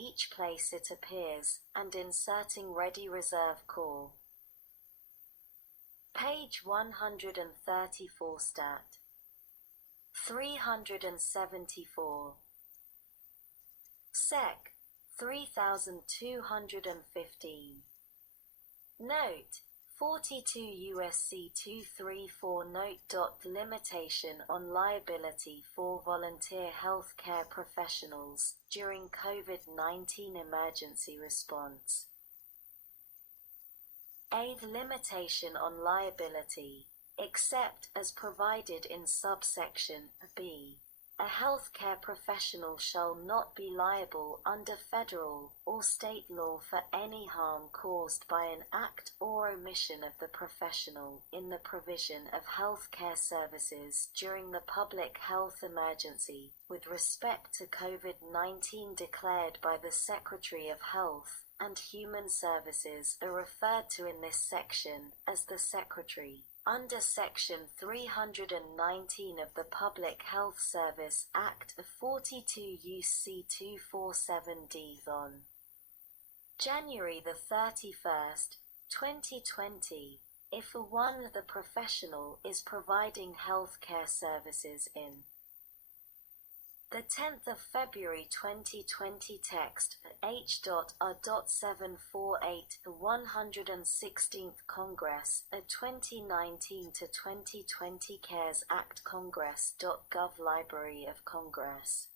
each place it appears, and inserting ready reserve call. Page 134 Stat 374 Sec. 3215 Note 42 USC 234 Note. Limitation on liability for volunteer healthcare professionals during COVID-19 emergency response. A. The limitation on liability, except as provided in subsection B. A healthcare professional shall not be liable under federal or state law for any harm caused by an act or omission of the professional in the provision of healthcare services during the public health emergency with respect to COVID-19 declared by the Secretary of Health and Human Services are referred to in this section as the Secretary. Under Section 319 of the Public Health Service Act of 42 U.C. 247d on January 31, 2020, if one the professional is providing healthcare services in the 10th of February 2020 text H.R.748 the 116th Congress a 2019 to 2020 CARES Act Congress.gov Library of Congress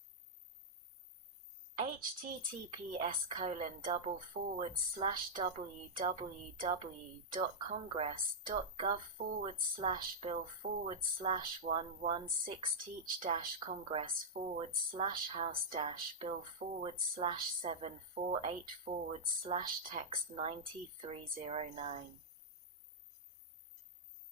www.congress.gov/bill/116-congress/house-bill/748/text 9309.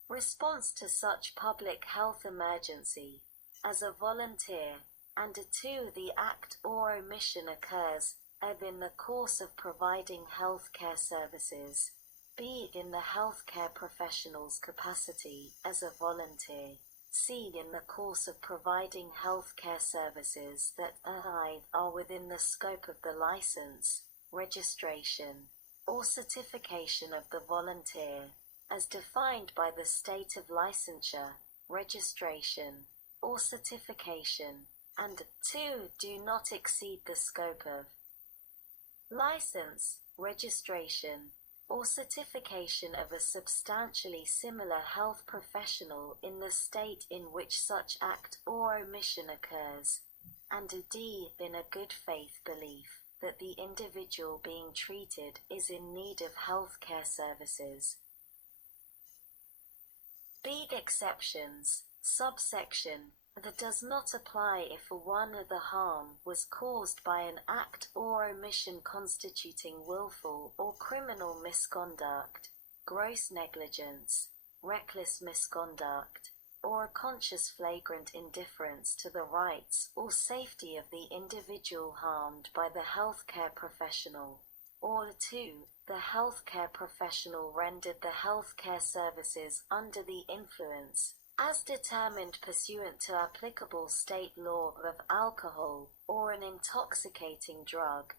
Response to such public health emergency, as a volunteer, and 2. The act or omission occurs, a. in the course of providing healthcare services, b. in the healthcare professional's capacity as a volunteer, c. in the course of providing healthcare services that are within the scope of the license, registration, or certification of the volunteer, as defined by the state of licensure, registration, or certification, and 2. do not exceed the scope of license, registration, or certification of a substantially similar health professional in the state in which such act or omission occurs, and d. in a good faith belief that the individual being treated is in need of healthcare services. B. Exceptions, subsection that does not apply if one of the harm was caused by an act or omission constituting willful or criminal misconduct, gross negligence, reckless misconduct, or a conscious flagrant indifference to the rights or safety of the individual harmed by the healthcare professional, or 2. the healthcare professional rendered the healthcare services under the influence, as determined pursuant to applicable state law of alcohol or an intoxicating drug.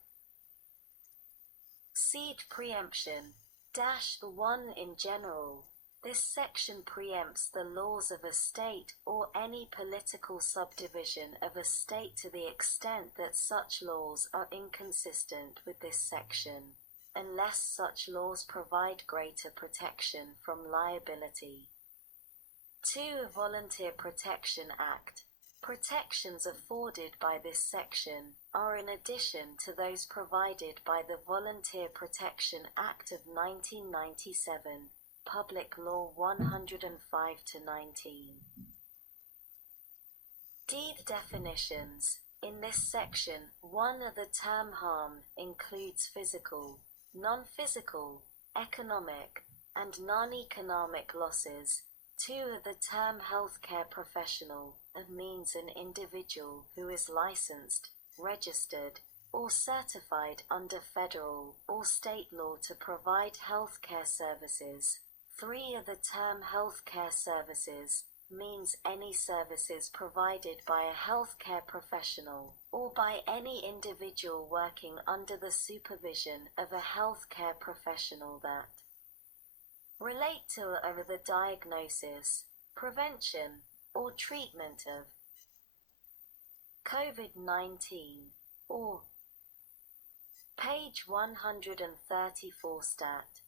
Seed preemption -1 in general. This section preempts the laws of a state or any political subdivision of a state to the extent that such laws are inconsistent with this section, unless such laws provide greater protection from liability. 2. Volunteer Protection Act. Protections afforded by this section are in addition to those provided by the Volunteer Protection Act of 1997, Public Law 105-19. D. Definitions. In this section, 1. The term harm includes physical, non-physical, economic, and non-economic losses. 2. The term healthcare professional means an individual who is licensed, registered, or certified under federal or state law to provide healthcare services. 3. The term healthcare services means any services provided by a healthcare professional or by any individual working under the supervision of a healthcare professional that relate to the diagnosis, prevention, or treatment of COVID-19, or page 134 stat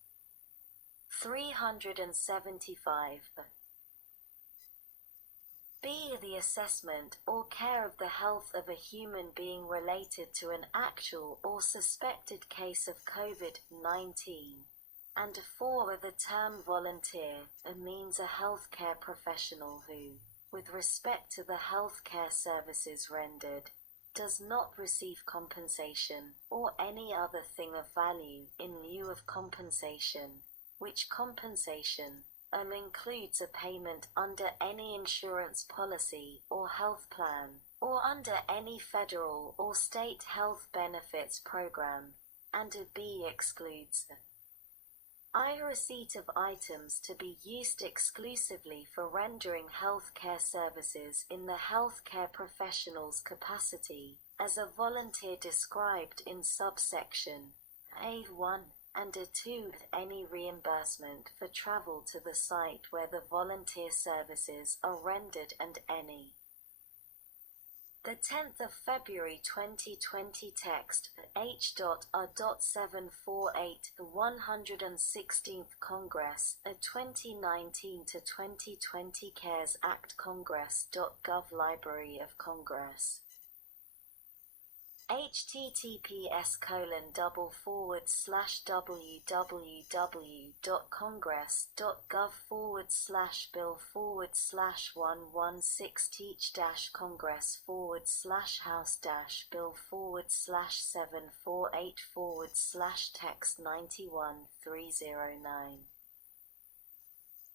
375. B. The assessment or care of the health of a human being related to an actual or suspected case of COVID-19. And 4. The term volunteer means a healthcare professional who, with respect to the healthcare services rendered, does not receive compensation or any other thing of value in lieu of compensation, which compensation includes a payment under any insurance policy or health plan, or under any federal or state health benefits program, and B excludes I. Receipt of items to be used exclusively for rendering healthcare services in the healthcare professional's capacity as a volunteer described in subsection A1, and A2, any reimbursement for travel to the site where the volunteer services are rendered, and any. The 10th of February 2020 text H.R.748 the 116th Congress, a 2019 to 2020 CaresAct Congress.gov Library of Congress. https://www.congress.gov/bill/116-congress/house-bill/748//text 91-309.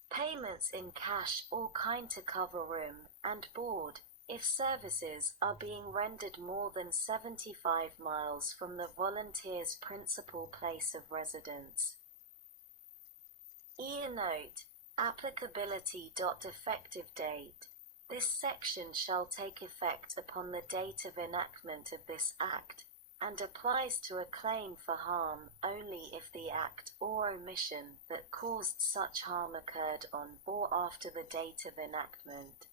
Payments in cash or kind to cover room and board if services are being rendered more than 75 miles from the volunteer's principal place of residence. Note, applicability. Effective date. This section shall take effect upon the date of enactment of this Act, and applies to a claim for harm only if the act or omission that caused such harm occurred on or after the date of enactment.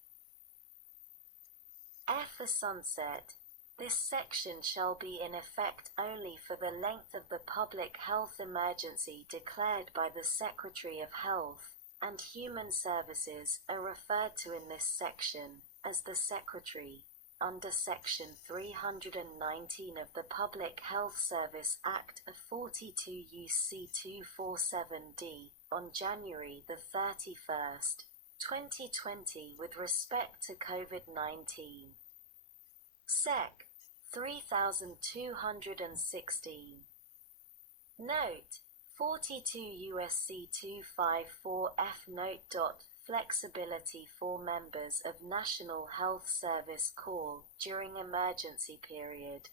F for sunset. This section shall be in effect only for the length of the public health emergency declared by the Secretary of Health and Human Services are referred to in this section as the Secretary, under Section 319 of the Public Health Service Act of 42 U.C. 247d, on January the 31st, 2020 with respect to COVID-19. Sec. 3216. Note, 42 U.S.C. 254F Note. Flexibility for members of National Health Service call during emergency period.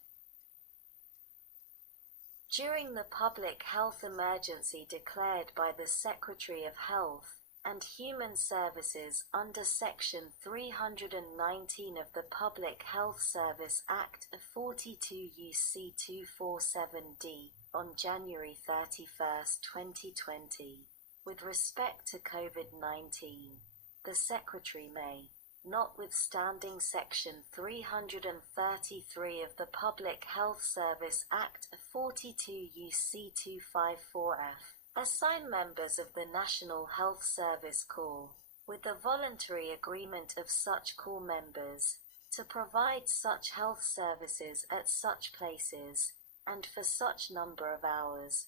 During the public health emergency declared by the Secretary of Health and Human Services under Section 319 of the Public Health Service Act of 42 U.C. 247d, on January 31, 2020, with respect to COVID-19, the Secretary may, notwithstanding Section 333 of the Public Health Service Act of 42 U.C. 254F, assign members of the National Health Service call, with the voluntary agreement of such call members, to provide such health services at such places, and for such number of hours,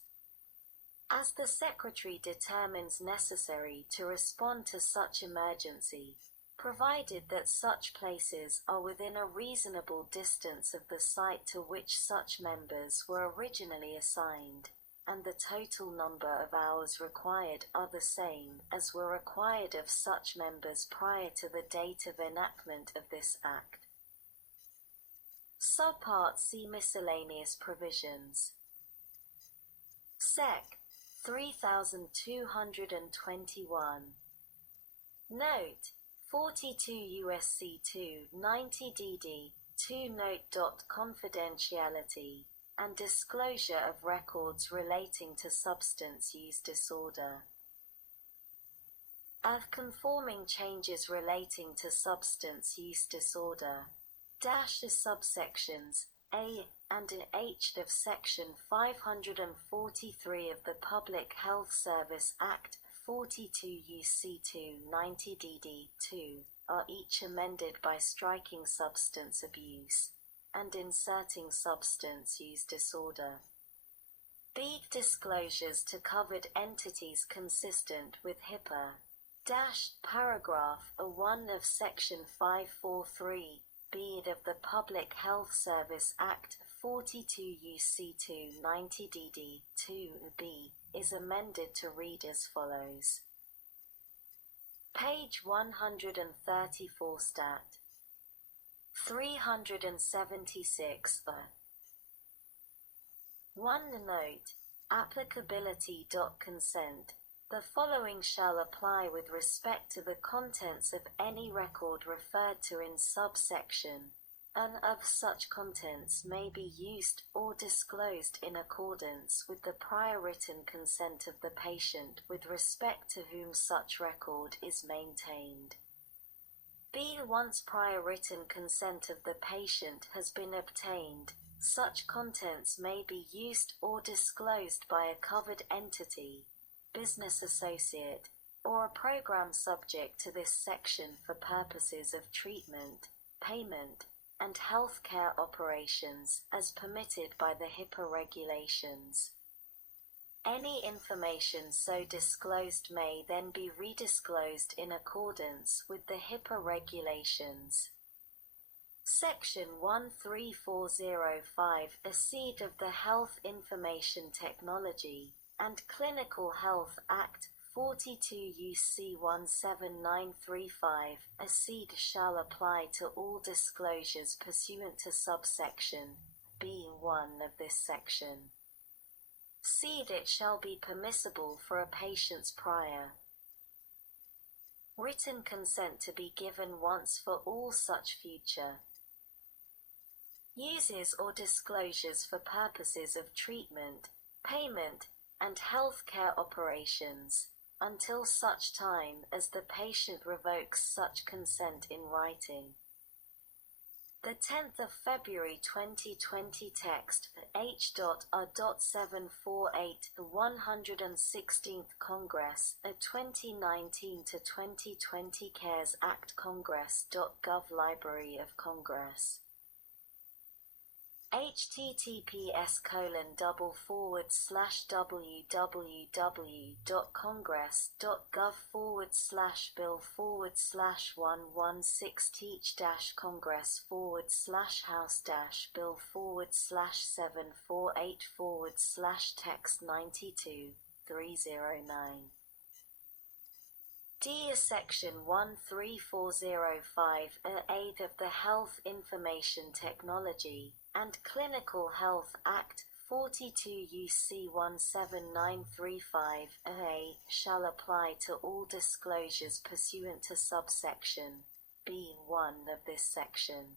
as the Secretary determines necessary to respond to such emergency, provided that such places are within a reasonable distance of the site to which such members were originally assigned, and the total number of hours required are the same as were required of such members prior to the date of enactment of this Act. Subpart C. Miscellaneous Provisions. Sec. 3221. Note, 42 U.S.C. 290dd, 2 Note. Confidentiality and disclosure of records relating to substance use disorder. Of conforming changes relating to substance use disorder. Dash the subsections A and H of Section 543 of the Public Health Service Act 42 U.C. 290dd 2 are each amended by striking substance abuse and inserting substance use disorder. B. Disclosures to covered entities consistent with HIPAA. Paragraph 1 of Section 543 B of the Public Health Service Act 42 U.C. 290dd 2b is amended to read as follows. Page 134 Stat 376 1 Note, applicability. Consent. The following shall apply with respect to the contents of any record referred to in subsection, and of such contents may be used or disclosed in accordance with the prior written consent of the patient with respect to whom such record is maintained. B. Once prior written consent of the patient has been obtained, such contents may be used or disclosed by a covered entity, business associate, or a program subject to this section for purposes of treatment, payment, and healthcare operations as permitted by the HIPAA regulations. Any information so disclosed may then be redisclosed in accordance with the HIPAA regulations. Section 13405 A seed of the Health Information Technology and Clinical Health Act 42 U.C. 17935 A seed shall apply to all disclosures pursuant to subsection B1 of this section. Seed it shall be permissible for a patient's prior written consent to be given once for all such future uses or disclosures for purposes of treatment, payment, and healthcare operations, until such time as the patient revokes such consent in writing. The 10th of February 2020 text for H.R.748 The 116th Congress, a 2019 to 2020 CaresAct Congress.gov Library of Congress. https://www.congress.gov/bill/116-congress/text92-309. D. Section 13405 Aid of the Health Information Technology and Clinical Health Act 42 U.C. 17935 A shall apply to all disclosures pursuant to subsection B1 of this section.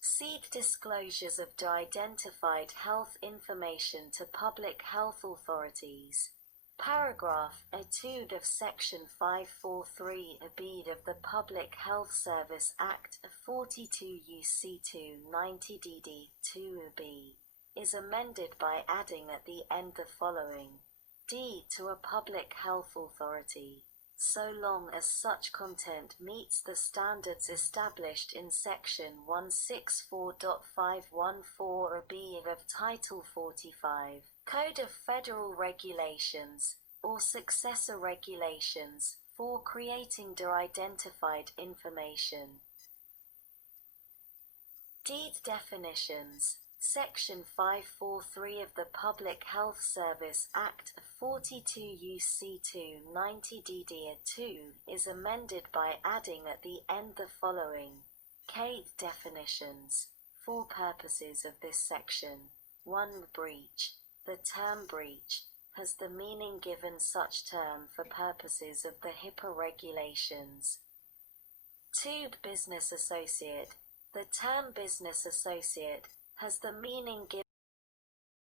Seed disclosures of identified health information to public health authorities. Paragraph 2 of Section 543b of the Public Health Service Act 42 U.C. 290dd 2b is amended by adding at the end the following: D to a public health authority, so long as such content meets the standards established in Section 164.514b of Title 45, Code of Federal Regulations, or successor regulations, for creating de-identified information. Deed definitions. Section 543 of the Public Health Service Act 42 U.C. 290dd 2 is amended by adding at the end the following: K definitions. For purposes of this section: 1. Breach. The term breach has the meaning given such term for purposes of the HIPAA regulations. 2. Business associate. The term business associate has the meaning given